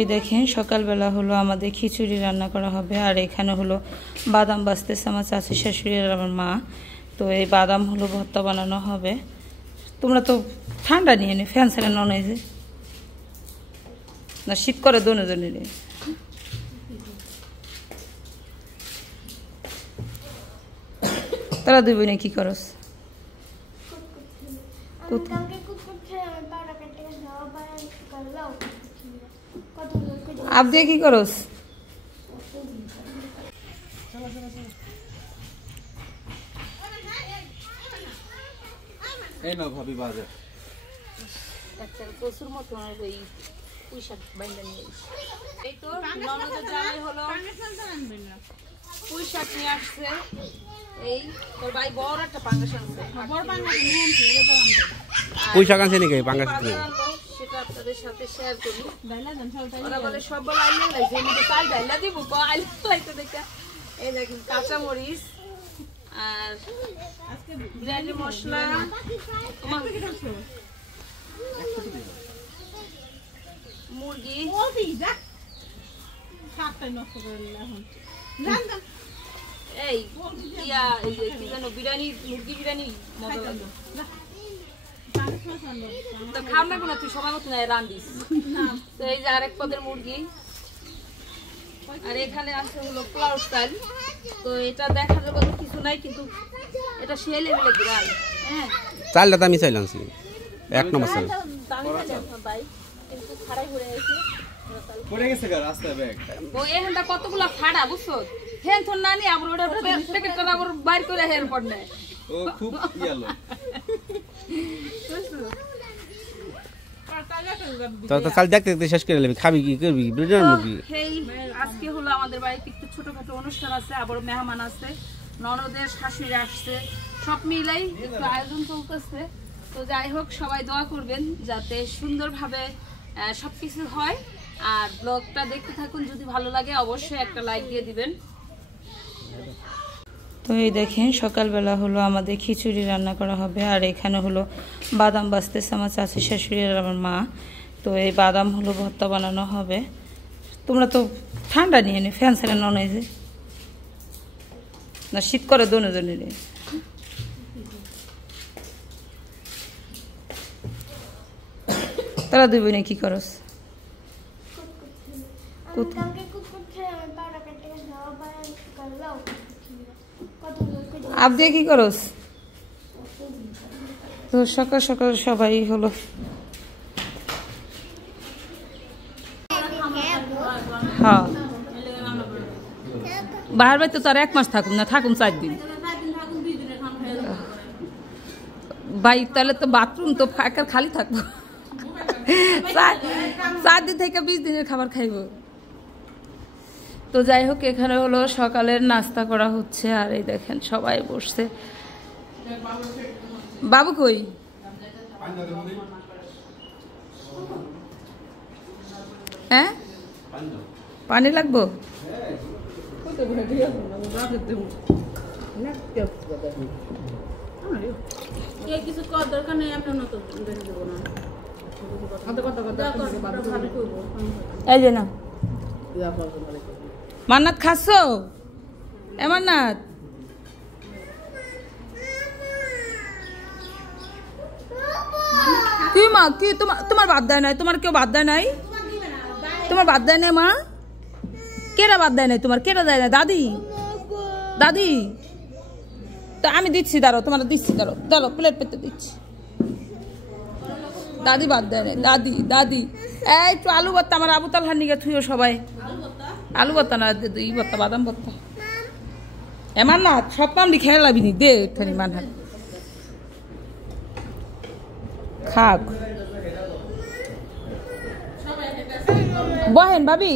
এই দেখেন সকালবেলা হলো আমাদের খিচুড়ি রান্না করা হবে। আর এখানে হলো বাদাম বাছতেছে আমার চাচি শাশুড়ি আর আমার মা। তো এই বাদাম হলো ভর্তা বানানো হবে। তোমরা তো ঠান্ডা নিয়ে নে, ফ্যান ছেড়ে নন এই যে না, শীত করে দোনে নিয়ে। তারা দুই বোনে কি করস? আপ দিয়ে কি করস? প্রচুর মতো পুঁই শাক বাইন্দা নিয়ে এই তো ননদের জামাই হলো পুঁই শাক নিয়ে আসছে। এই তোর ভাই বড় একটা পাঙ্গাস আনছে, পুঁই শাক আনছে নাকি? পাঙ্গাস সেটা আপনাদের সাথে শেয়ার করি। ওরা বলে সব বলে আইলে লাগছে, এমনি চাল ডাইলা দিব আইলে লাগতে দেখা। এই দেখেন কাঁচা মরিচ আর বিরিয়ানি মশলা, মুরগি, এই কি জানো বিরিয়ানি, মুরগি বিরিয়ানি মজা লাগে। তো খাও না কোনো, তুই সময় মতো রান্দিস। তো এই যে আরেক পদের মুরগি, আর এখানে আছে হলো পোলাও স্টাইল। তো এটা দেখার মতো কিছু নাই, কিন্তু এটা সেই লেভেলে গ্রাম। হ্যাঁ, চালটা আমি চাইলাম এক নম্বর চাল ভাই, কিন্তু খাড়াই ঘুরে গেছে পড়ে গেছে রাস্তায় ব্যাগ। ও এখানটা কতগুলা ফাড়া বুঝছো, হেন থন নানি আবার ওটা প্যাকেটটা আবার বাইর করে হেন পড়নে। ও খুব ইয়ালো তো চাল দেখতে দেখতে শেষ করে নেবি। খাবি কি করবি? বিরিয়ানি মুরগি। এই আজকে হলো আমাদের বাড়িতে একটু ছোটখাটো অনুষ্ঠান আছে, আবার মেহমান আছে, ননদের শাশুড়ি আসছে, সব মিলাই একটু আয়োজন চলতেছে। তো যাই হোক, সবাই দোয়া করবেন যাতে সুন্দরভাবে সবকিছু হয়। আর ব্লগটা দেখতে থাকুন, যদি ভালো লাগে অবশ্যই একটা লাইক দিয়ে দিবেন। তো এই দেখেন সকালবেলা হলো আমাদের খিচুড়ি রান্না করা হবে। আর এখানে হলো বাদাম বাছতেছে আমার চাচি শাশুড়ি আর আমার মা। তো এই বাদাম হলো ভর্তা বানানো হবে। তোমরা তো ঠান্ডা নিয়ে নে, ফ্যান ছেড়ে নন এই যে না, শীত করে দোনে নিয়ে। তারা দুই বোনে কি করস? আপ দিয়ে কি করস? তো সকাল সকাল সবাই হলো হ্যাঁ বাহার বাড়িতে তো আর 1 মাস থাকুন না, থাকুন 4 দিন ভাই। তাহলে তো বাথরুম তো খালি থাকবো। 4 দিন থেকে 20 দিনের খাবার খাইব। তো যাই হোক, এখানে হলো সকালের নাস্তা করা হচ্ছে। আর এই দেখেন সবাই বসছে। বাবু কই? হ্যাঁ, পানি লাগবো? কিছু করার দরকার নেই, এই যে না মান্নাত খাচ্ছ? মান্নাত কি মা, কি তোমার বাদ দেয় নাই? তোমার কেউ বাদ দেয় নাই? তোমার বাদ দেয় নাই মা? কেরা বাদ দেয় নাই তোমার? কেরা দেয় না? দাদি দাদি তো আমি দিচ্ছি, দাঁড়ো তোমার দিচ্ছি, দাঁড়ো প্লেট পেতে দিচ্ছি। দাদি বাদ দেয় নাই, দাদি দাদি। এই একটু আলু ভর্তা আমার আবু তালহার নিগে থুইও সবাই। আলু ভর্তা না, ই ভর্তা, বাদাম ভর্তা। এমন না সব মামলি খেয়ে লাবিনি, দে থানি মানহা খাক। বহেন ভাবি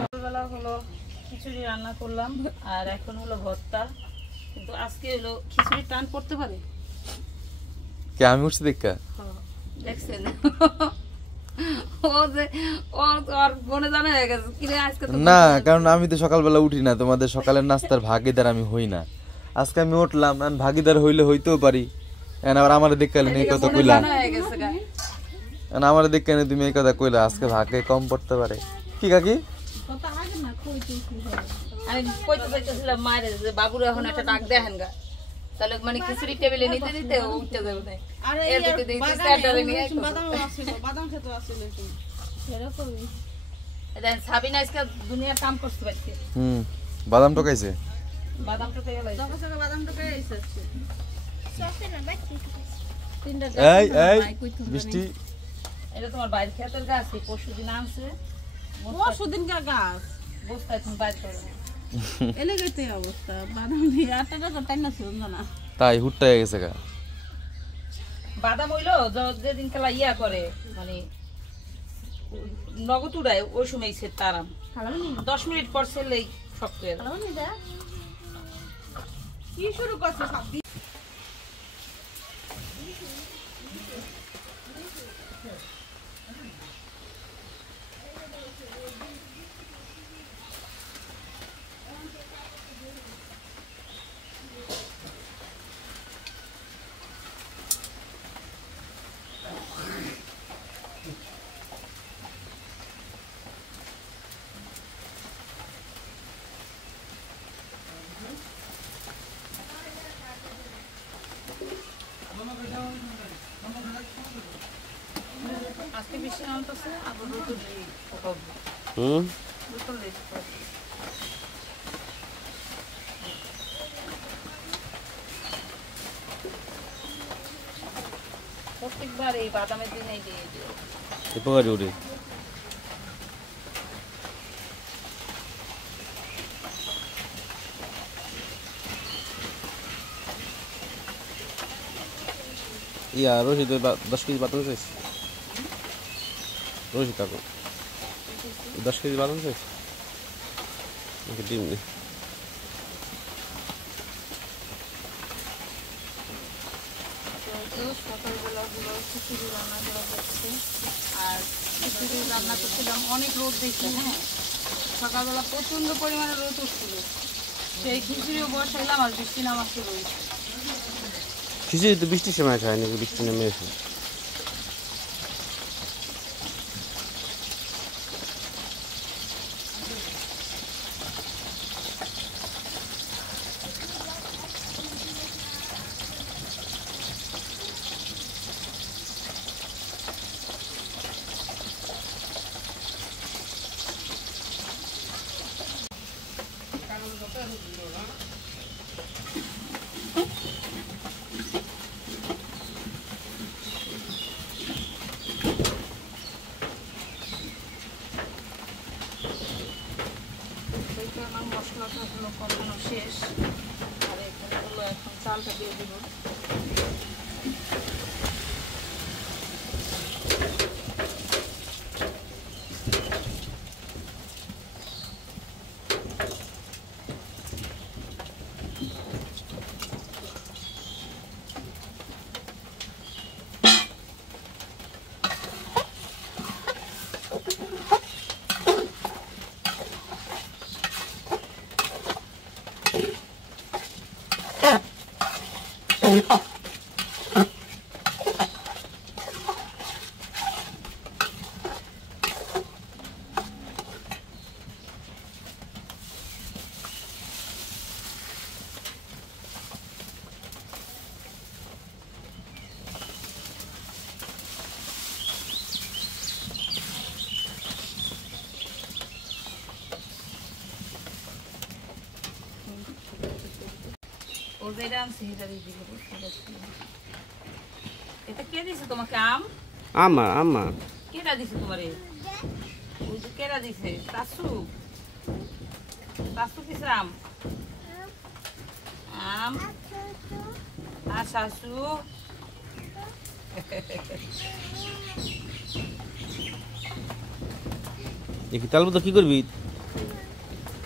সকালবেলা হলো খিচুড়ি রান্না করলাম আর এখন হলো ভর্তা। কিন্তু আজকে হলো খিচুড়ি টান পড়তে পারে। কে আমি উঠছি দেখা দেখছেন ও যে ওর মনে জানা হয়ে গেছে কি রে আজকে তো না, কারণ আমি তো সকালবেলা উঠি না, তোমাদের সকালের নাস্তার ভাগিদার আমি হই না। আজকে আমি উঠলাম, আমি ভাগিদার হইলে হইতেও পারি। আবার আমার দেখলে এই কথা কইলা, জানা হয়ে গেছে গা। আমার দেখলে তুমি এই কথা কইলা আজকে ভাগে কম পড়তে পারে। কি কাকি আমি কইতে চাইতেছিলাম মায়ের যে বাবুর এখন একটা ডাক দেখেন গা, তাহলে মানে খিচুড়ি টেবিলে নিতে দিতে ও উঠতে যাবে না। এর দিকে দেখছি স্যারটারে নিয়ে বাদাম খেতে আসলে এরকমই দেন সাবিনা আজকে দুনিয়ার কাম করতে পারছে। বাদাম টোকাইছে, বাদাম তো পেয়ে গেল। বাদামটা পেয়ে এসেছে এই এই বৃষ্টি এটা তোমার বাইরে খেতের গাছ, পরশুদিন আনছে পরশুদিনকার গাছ বস্তা এখন বাইর করে না। এলাকাতে অবস্থা বাদাম দিয়ে আটাটা তো টাইম না ছিল না তাই হুট্টা হয়ে গেছে গা। বাদাম হইলো যেদিন খেলা ইয়া করে মানে নগদ উড়ায় ওই সময় সে তারাম 10 মিনিট পর সেলেই শক্ত হয়ে যায়। কি শুরু করছে সব আজকে বৃষ্টি নামতেছে আবার রোদ হবে। প্রত্যেকবার এই বাদামের দিনে দিয়ে দিও উপকারী উঠে ইয়া রোহিত 10 কেজি বাদাম চাইছে, রোহিত কাকু 10 কেজি বাদাম চাইছে ওকে ডিম নেই। সকালবেলা গুলো খিচুড়ি রান্না করা হচ্ছে আর খিচুড়ি রান্না করছিলাম অনেক রোদ দেখছে। হ্যাঁ সকালবেলা প্রচন্ড পরিমাণে রোদ উঠছিল, সেই খিচুড়িও বসাইলাম আর বৃষ্টি নামা শুরু হয়েছে। খিচুড়ি তো বৃষ্টির সময় খায় নাকি, বৃষ্টি নেমে এসে আমার মশলাটা হলো কষানো শেষ আর এখানে হলো এখন চালটা দিয়ে দিব। এটা কে দিছে তোমাকে আম? আমা আমা কেডা দিছে তোমারে? ওই যে কেডা দিছে? শাশু শাশু দিছে আম আম আর শাশু দেখি তাল তো কি করবি,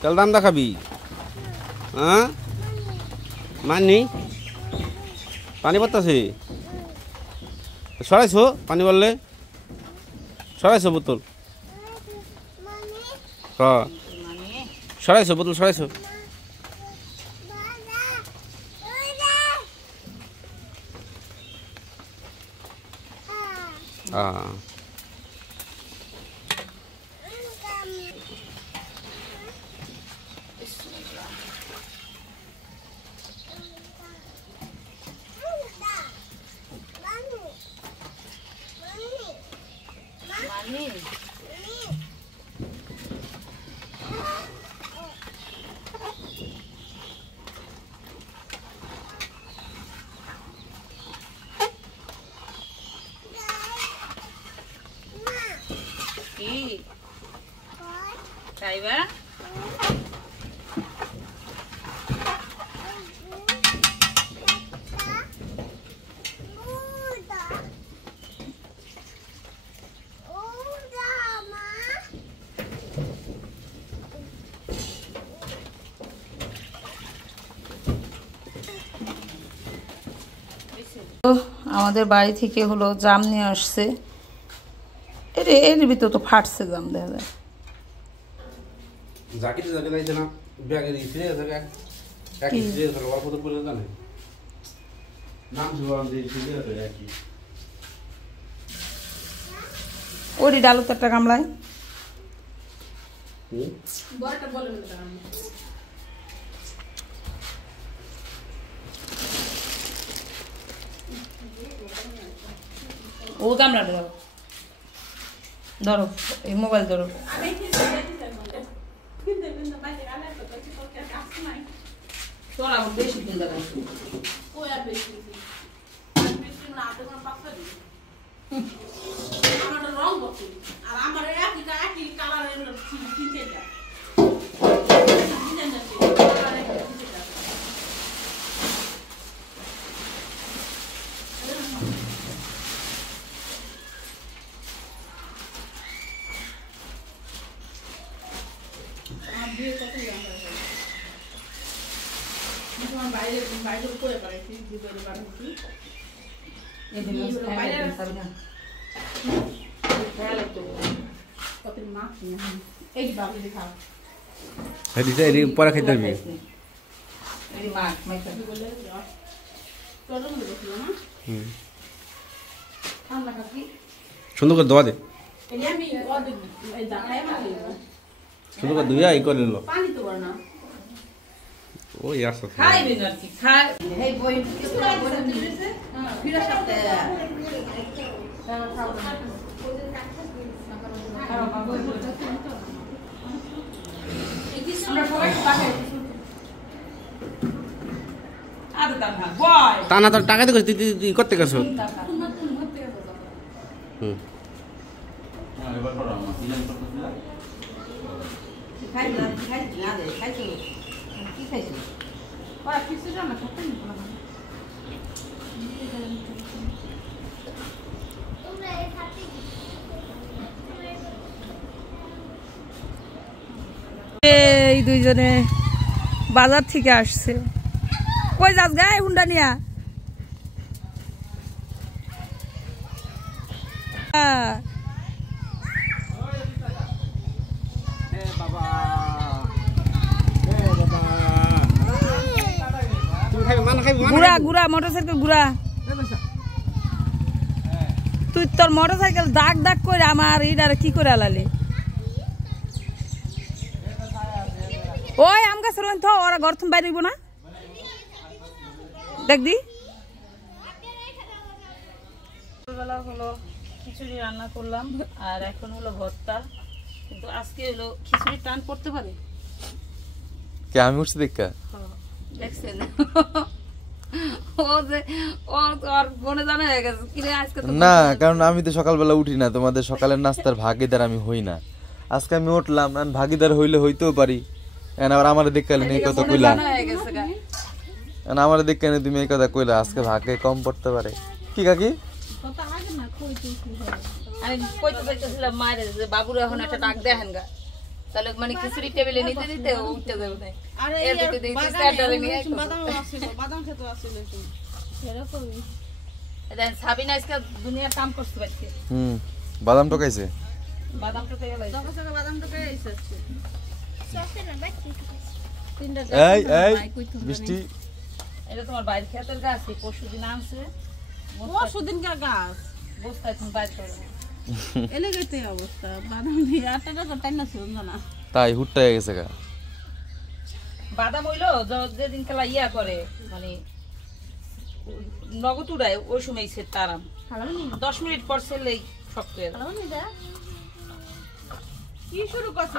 তাল রান্দা খাবি? হ্যাঁ মানি পানি পড়তেছে সরাইছো পানি বললে সরাইছো বোতল হ্যাঁ সরাইছো বোতল সরাইছো কি খাইবা আমাদের বাড়ি থেকে হলো জাম নিয়ে আসছে এর ভিতর তো ফাটছে জাম দেখা যায় জাকিতে জাকি লাইছে না ব্যাগে ফিরে থাকে এক ফিরে থাকে অল্প তো পড়ে জানে নাম জবাব দিয়ে ফিরে থাকে একই ওরি ডালু তো একটা গামলায় ও গামলা ধরো ধরো এই মোবাইল ধরো তোরা বেশি দিন দেবে পরে খাইতে হবে সুন্দর করে দোয়া দে সুন্দর করে ধুইয়া ই করে নিল ও ইয়ার সাথে খাইবে না কি খাই এই বই ফিরে সাথে টানা তোর টাকা দিয়ে তুই করতে গেছো এই দুইজনে বাজার থেকে আসছে কই যাস গায়ে হুন্ডা নিয়া গুড়া গুড়া মোটরসাইকেল গুড়া তুই তোর মোটরসাইকেল দাগ দাগ করে আমার ইডারে কি করে আলালি ওই আম গাছের তো ওরা ঘর থেকে বাইরে না দেখ দি সকালবেলা হলো খিচুড়ি রান্না করলাম আর এখন হলো ভর্তা কিন্তু আজকে হলো খিচুড়ি টান পড়তে পারে কে আমি উঠছি দেখা দেখছেন ও যে ওর মনে জানা হয়ে গেছে কি রে আজকে না কারণ আমি তো সকালবেলা উঠি না তোমাদের সকালের নাস্তার ভাগিদার আমি হই না আজকে আমি উঠলাম আর ভাগিদার হইলে হইতেও পারি আবার আমার দেখলে এই কথা কইলা আমার দেখলে তুমি এই কথা কইলা আজকে ভাগে কম পড়তে পারে কি কাকি আমি কইতে চাইছিলাম মায়ের যে বাবুর এখন একটা ডাক দেখেন গা তাহলে মানে খিচুড়ি টেবিলে নিতে দিতে ও উঠতে যাবে না। আরে এর দিতে দিতে স্ট্যান্ডারে নিয়ে আসতো। বাদাম আসছিল, বাদাম খেতে আসছিল একটু। এরকমই। দেন সাবিনা আজকে দুনিয়ার কাম করতে পারছে। বাদাম টকাইছে। বাদাম তো পেয়ে গেল। যখন থেকে বাদাম তো পেয়ে এসেছে। তিনটা এই এই ভাই কই তুমি বৃষ্টি এটা তোমার বাইরে খেতের গাছ, পরশুদিন আনছে। পরশুদিনকার গাছ বস্তায় তুমি বাইর করে নাও। এলাকাতে অবস্থা বাদাম দিয়ে আটাটা তো টাইনা ছিল না। তাই হুট্টা হয়ে গেছে গা। বাদাম হইলো যেদিন খেলা ইয়া করে মানে নগদ উড়ায় ওই সময় সেট আরাম 10 মিনিট পর সেলেই শক্ত হয়ে যায়। কি শুরু করছে